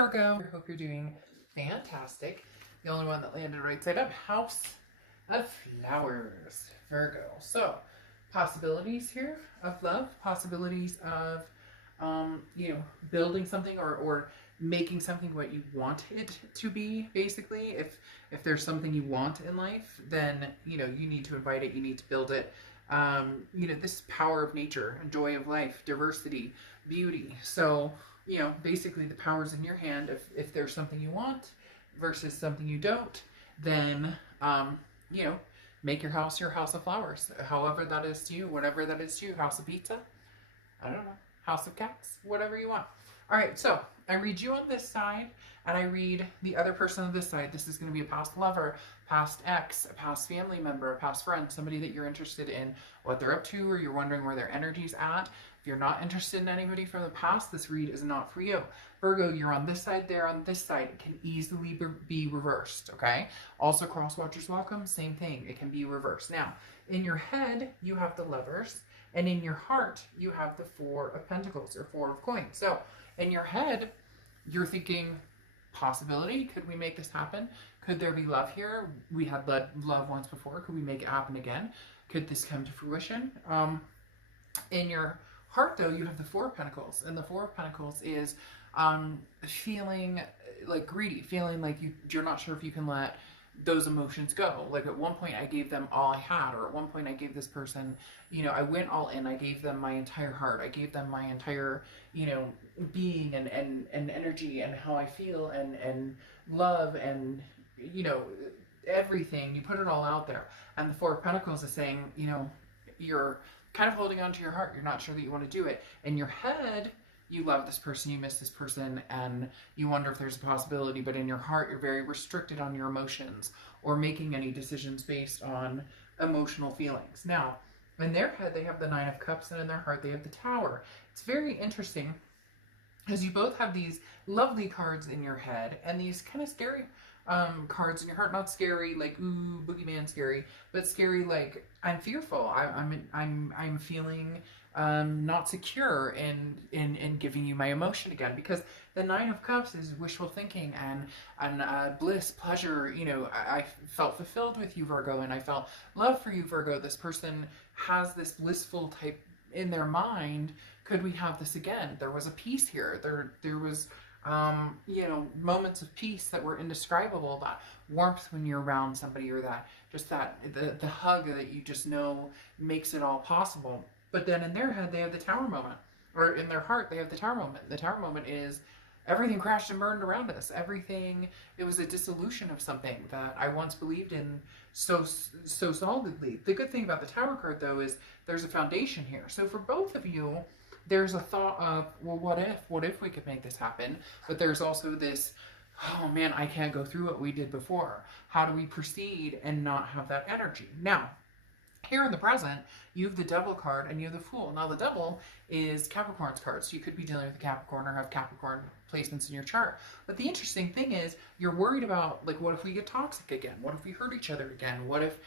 Virgo. I hope you're doing fantastic. The only one that landed right side up, House of Flowers, Virgo. So, possibilities here of love, possibilities of, building something or making something what you want it to be, basically. If there's something you want in life, then, you need to invite it, you need to build it. This power of nature, joy of life, diversity, beauty. So, basically the power's in your hand. If there's something you want versus something you don't, then, make your house of flowers. However that is to you, whatever that is to you. House of pizza, I don't know, house of cats, whatever you want. All right, so I read you on this side, and I read the other person on this side. This is going to be a past lover, past ex, a past family member, a past friend, somebody that you're interested in what they're up to, or you're wondering where their energy's at. If you're not interested in anybody from the past, this read is not for you. Virgo, you're on this side, they're on this side. It can easily be reversed, okay? Also, cross watchers welcome, same thing. It can be reversed. Now, in your head, you have the Lovers, and in your heart, you have the Four of Pentacles, or Four of Coins. So, in your head, you're thinking, possibility, could we make this happen? Could there be love here? We had love once before. Could we make it happen again? Could this come to fruition? In your heart, though, you have the Four of Pentacles, and the Four of Pentacles is feeling like greedy, feeling like you're not sure if you can let those emotions go. Like at one point I gave them all I had, or at one point I gave this person, I went all in, I gave them my entire heart, I gave them my entire, being and energy and how I feel and love and, everything. You put it all out there. And the Four of Pentacles is saying, you're kind of holding on to your heart. You're not sure that you want to do it. In your head, you love this person, you miss this person, and you wonder if there's a possibility, but in your heart, you're very restricted on your emotions or making any decisions based on emotional feelings. Now, in their head, they have the Nine of Cups, and in their heart, they have the Tower. It's very interesting because you both have these lovely cards in your head and these kind of scary cards in your heart. Not scary like ooh boogeyman scary, but scary like I'm fearful. I'm feeling not secure in giving you my emotion again, because the Nine of Cups is wishful thinking and bliss, pleasure. I felt fulfilled with you, Virgo, and I felt love for you, Virgo. This person has this blissful type in their mind. Could we have this again? There was a peace here. There was moments of peace that were indescribable, that warmth when you're around somebody, or that just the hug that you just know makes it all possible. But then in their head, they have the Tower moment, or in their heart, they have the Tower moment. The Tower moment is everything crashed and burned around us. Everything, it was a dissolution of something that I once believed in so solidly. The good thing about the Tower card, though, is there's a foundation here. So for both of you, there's a thought of, well, what if we could make this happen? But there's also this, oh man, I can't go through what we did before. How do we proceed and not have that energy? Now, here in the present, you have the Devil card and you have the Fool. Now, the Devil is Capricorn's card, so you could be dealing with a Capricorn or have Capricorn placements in your chart. But the interesting thing is, you're worried about, like, what if we get toxic again? What if we hurt each other again? What if,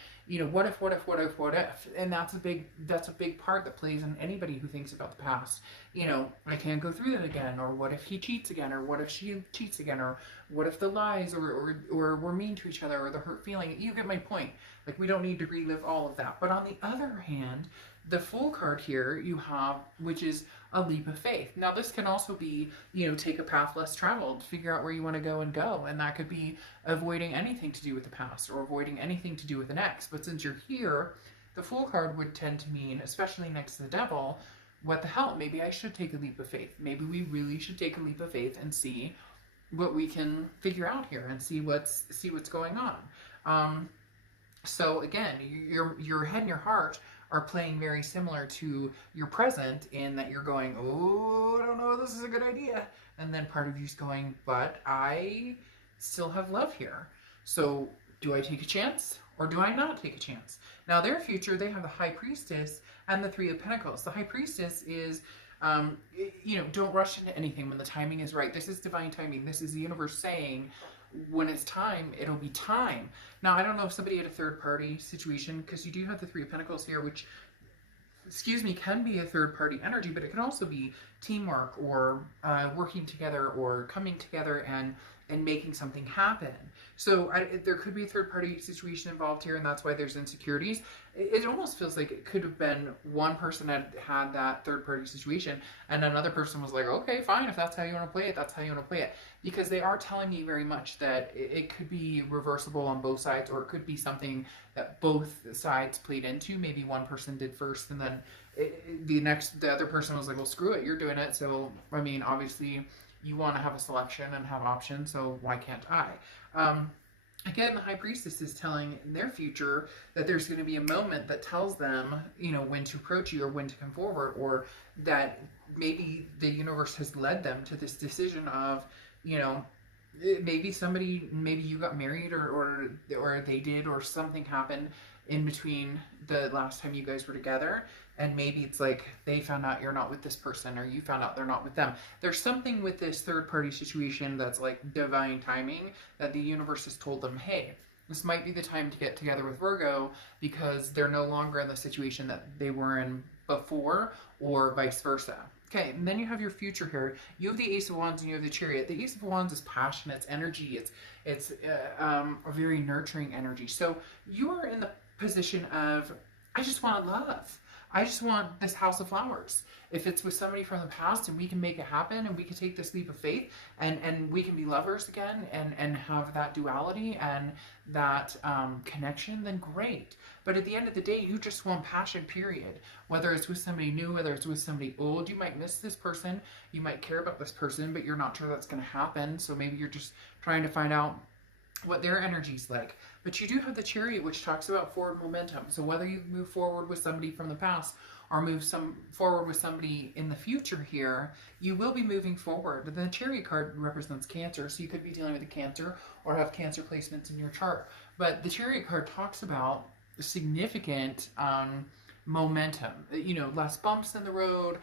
what if? And that's a big part that plays in anybody who thinks about the past. I can't go through that again, or what if he cheats again, or what if she cheats again, or what if the lies, or we're mean to each other, or the hurt feeling. You get my point. Like, we don't need to relive all of that. But on the other hand, the Fool card here you have, which is a leap of faith. Now, this can also be, take a path less traveled, figure out where you want to go. And that could be avoiding anything to do with the past or avoiding anything to do with an ex. But since you're here, the Fool card would tend to mean, especially next to the Devil, what the hell? Maybe I should take a leap of faith. Maybe we really should take a leap of faith and see what we can figure out here and see what's going on. So again, your head and your heart are playing very similar to your present, in that you're going, oh, I don't know if this is a good idea. And then part of you's going, but I still have love here. So do I take a chance or do I not take a chance? Now, their future, they have the High Priestess and the Three of Pentacles. The High Priestess is, don't rush into anything when the timing is right. This is divine timing. This is the universe saying, when it's time, it'll be time. Now, I don't know if somebody had a third party situation, because you do have the Three of Pentacles here, which, can be a third party energy, but it can also be teamwork or working together or coming together and making something happen. So there could be a third party situation involved here, and that's why there's insecurities. It almost feels like it could have been one person had that third party situation, and another person was like, okay, fine, if that's how you want to play it, that's how you want to play it. Because they are telling me very much that it could be reversible on both sides, or it could be something that both sides played into. Maybe one person did first, and then the other person was like, well, screw it, you're doing it. So, I mean, obviously, you want to have a selection and have options, so why can't I? Again, the High Priestess is telling in their future that there's going to be a moment that tells them, you know, when to approach you or when to come forward, or that maybe the universe has led them to this decision of, you know, maybe you got married or they did, or something happened in between the last time you guys were together, and maybe it's like they found out you're not with this person, or you found out they're not with them. There's something with this third party situation that's like divine timing, that the universe has told them, hey, this might be the time to get together with Virgo, because they're no longer in the situation that they were in before, or vice versa. Okay, and then you have your future here. You have the Ace of Wands and you have the Chariot. The Ace of Wands is passion, it's energy, it's a very nurturing energy. So you are in the position of, I just want love. I just want this house of flowers. If it's with somebody from the past and we can make it happen and we can take this leap of faith and we can be lovers again and have that duality and that connection, then great. But at the end of the day, you just want passion, period. Whether it's with somebody new, whether it's with somebody old, you might miss this person, you might care about this person, but you're not sure that's going to happen. So maybe you're just trying to find out what their energy's like. But you do have the Chariot, which talks about forward momentum. So whether you move forward with somebody from the past or move forward with somebody in the future here, you will be moving forward. The Chariot card represents Cancer, so you could be dealing with a Cancer or have Cancer placements in your chart. But the Chariot card talks about significant momentum, you know, less bumps in the road,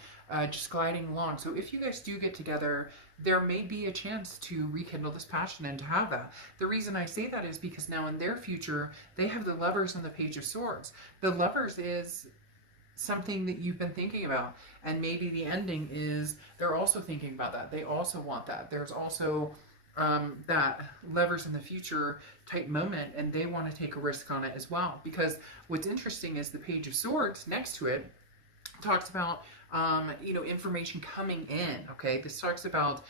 just gliding along. So if you guys do get together, there may be a chance to rekindle this passion and to have that. The reason I say that is because now in their future, they have the Lovers and the Page of Swords. The Lovers is something that you've been thinking about, and maybe the ending is they're also thinking about that. They also want that. There's also that Lovers in the Future type moment, and they want to take a risk on it as well. Because what's interesting is the Page of Swords next to it talks about you know, information coming in. Okay, this talks about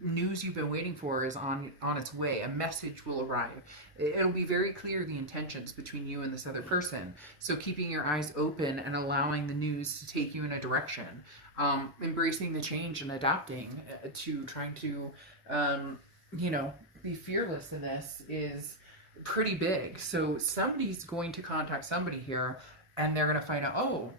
news you've been waiting for is on its way. A message will arrive. It'll be very clear the intentions between you and this other person. So keeping your eyes open and allowing the news to take you in a direction, embracing the change and adapting to trying to you know, be fearless in this is pretty big. So somebody's going to contact somebody here, and they're going to find out, oh,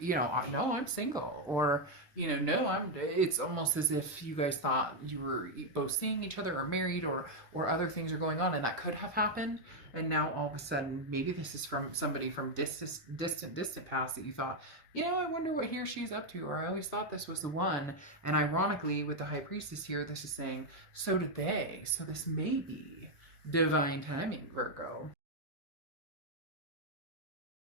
you know, no, I'm single, or, you know, no, it's almost as if you guys thought you were both seeing each other or married, or other things are going on, and that could have happened. And now all of a sudden, maybe this is from somebody from distant past that you thought, you know, I wonder what he or she's up to, or I always thought this was the one. And ironically, with the High Priestess here, this is saying, so did they. So this may be divine timing, Virgo.